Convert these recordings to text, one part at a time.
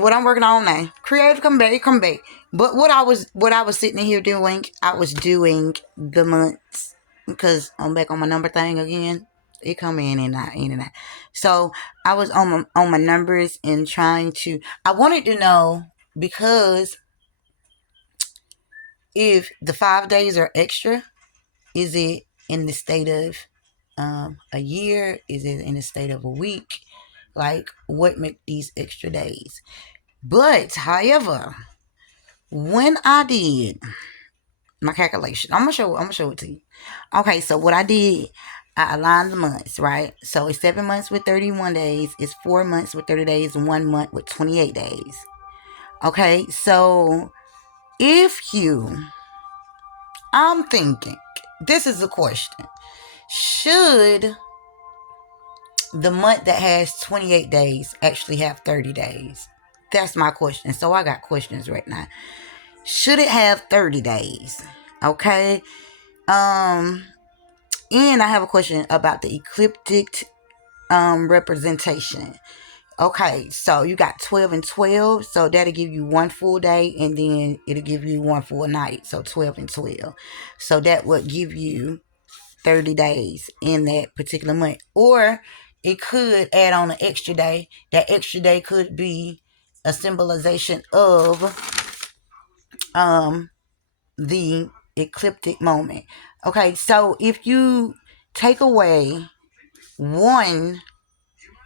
What I'm working on now. Creative come back. But what I was sitting here doing, I was doing the months because I'm back on my number thing again. It come in and out. So I was on my numbers and trying to. I wanted to know because if the 5 days are extra, is it in the state of a year? Is it in the state of a week? Like what make these extra days? But however, when I did my calculation, I'm gonna show it to you. Okay, so what I did, I aligned the months, right? So it's 7 months with 31 days, it's 4 months with 30 days, and 1 month with 28 days. Okay, so if you, I'm thinking, this is a question. Should the month that has 28 days actually have 30 days? That's my question. So I got questions right now. Should it have 30 days? Okay. And I have a question about the ecliptic representation. Okay, so you got 12 and 12, so that'll give you one full day, and then it'll give you one full night, so 12 and 12. So that would give you 30 days in that particular month. Or it could add on an extra day. That extra day could be a symbolization of the ecliptic moment. Okay, so if you take away one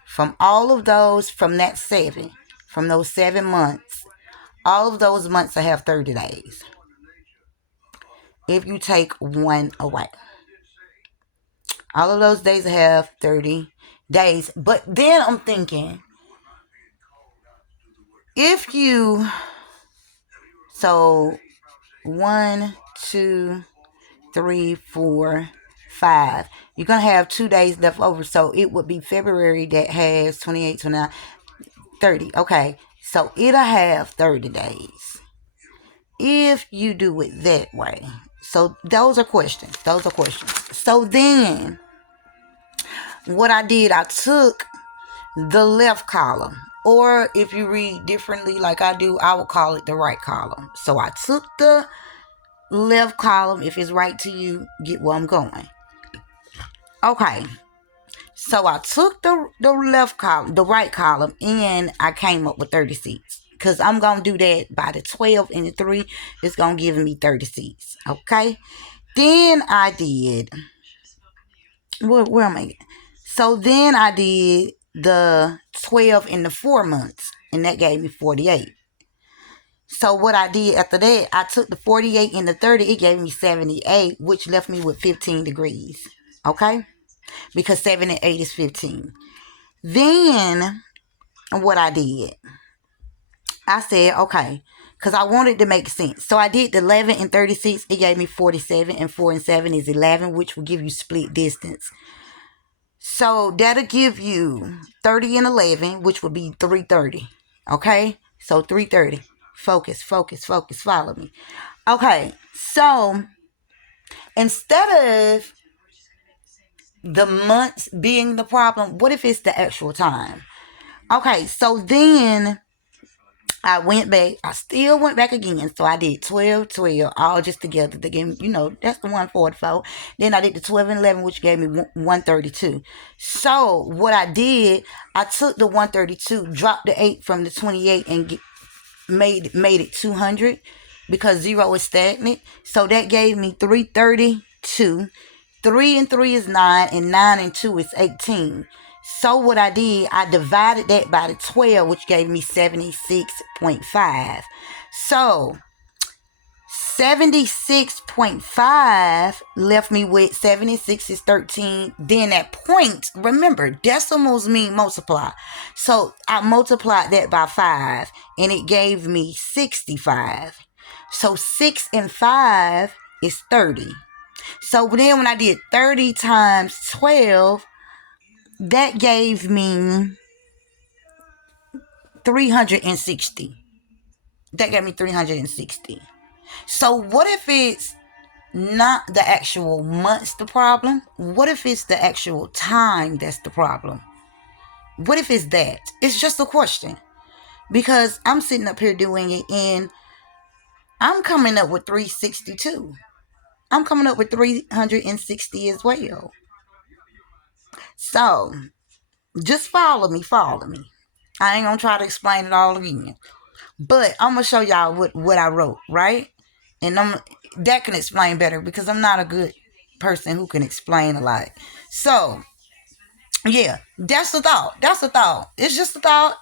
from all of those, from that 7, from those 7 months, all of those months will have 30 days. If you take one away, all of those days will have 30 days. But then I'm thinking, if you, so 1, 2, 3, 4, 5. You're going to have 2 days left over. So it would be February that has 28, 29, 30. Okay. So it'll have 30 days if you do it that way. So those are questions. So then what I did, I took the left column. Or if you read differently like I do, I would call it the right column. So I took the left column. If it's right to you, get where I'm going. Okay, so I took the left column, the right column, and I came up with 30 seats. Because I'm going to do that by the 12 and the 3. It's going to give me 30 seats. Okay, then I did, where am I? So then I did the 12 and the 4 months, and that gave me 48. So what I did after that, I took the 48 and the 30, it gave me 78, which left me with 15 degrees. Okay? Because 7 and 8 is 15. Then what I did, I said, okay, because I wanted to make sense. So I did the 11 and 36, it gave me 47, and 4 and 7 is 11, which will give you split distance. So that'll give you 30 and 11, which would be 330. Okay? So 330. Focus, follow me. Okay, so instead of the months being the problem, what if it's the actual time? Okay, so then I went back. I still went back again. So I did 12, 12, all just together. To give, that's the 144. Then I did the 12 and 11, which gave me 132. So what I did, I took the 132, dropped the 8 from the 28, and made it 200 because 0 is stagnant. So that gave me 332. 3 and 3 is 9, and 9 and 2 is 18. So what I did, I divided that by the 12, which gave me 76.5. So 76.5 left me with 76 is 13. Then that point, remember, decimals mean multiply. So I multiplied that by 5, and it gave me 65. So 6 and 5 is 30. So then when I did 30 times 12, that gave me 360. That gave me 360. So what if it's not the actual months the problem? What if it's the actual time that's the problem? What if it's that? It's just a question. because I'm sitting up here doing it and I'm coming up with 362. I'm coming up with 360 as well. So just follow me, follow me. I ain't gonna try to explain it all again. But I'm gonna show y'all what I wrote, right? And that can explain better because I'm not a good person who can explain a lot. So yeah, that's the thought. That's the thought. It's just a thought.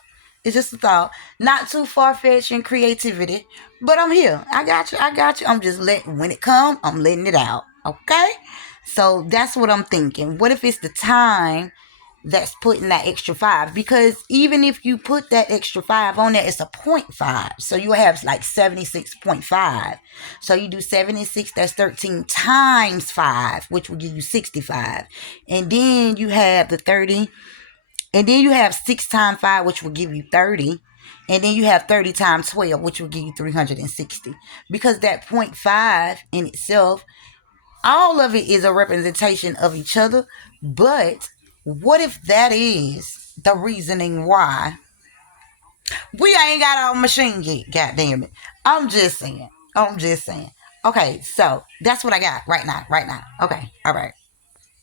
It's just a thought. Not too far fetched in creativity. But I'm here. I got you. I got you. I'm just letting when it come, I'm letting it out. Okay? So that's what I'm thinking. What if it's the time that's putting that extra 5? Because even if you put that extra 5 on there, it's a 0.5. So you have like 76.5. So you do 76, that's 13 times 5, which will give you 65. And then you have the 30. And then you have 6 times 5, which will give you 30. And then you have 30 times 12, which will give you 360. Because that 0.5 in itself, all of it is a representation of each other. But what if that is the reasoning why we ain't got our machine yet? God damn it. I'm just saying. I'm just saying. Okay, so that's what I got right now. Right now. Okay. All right.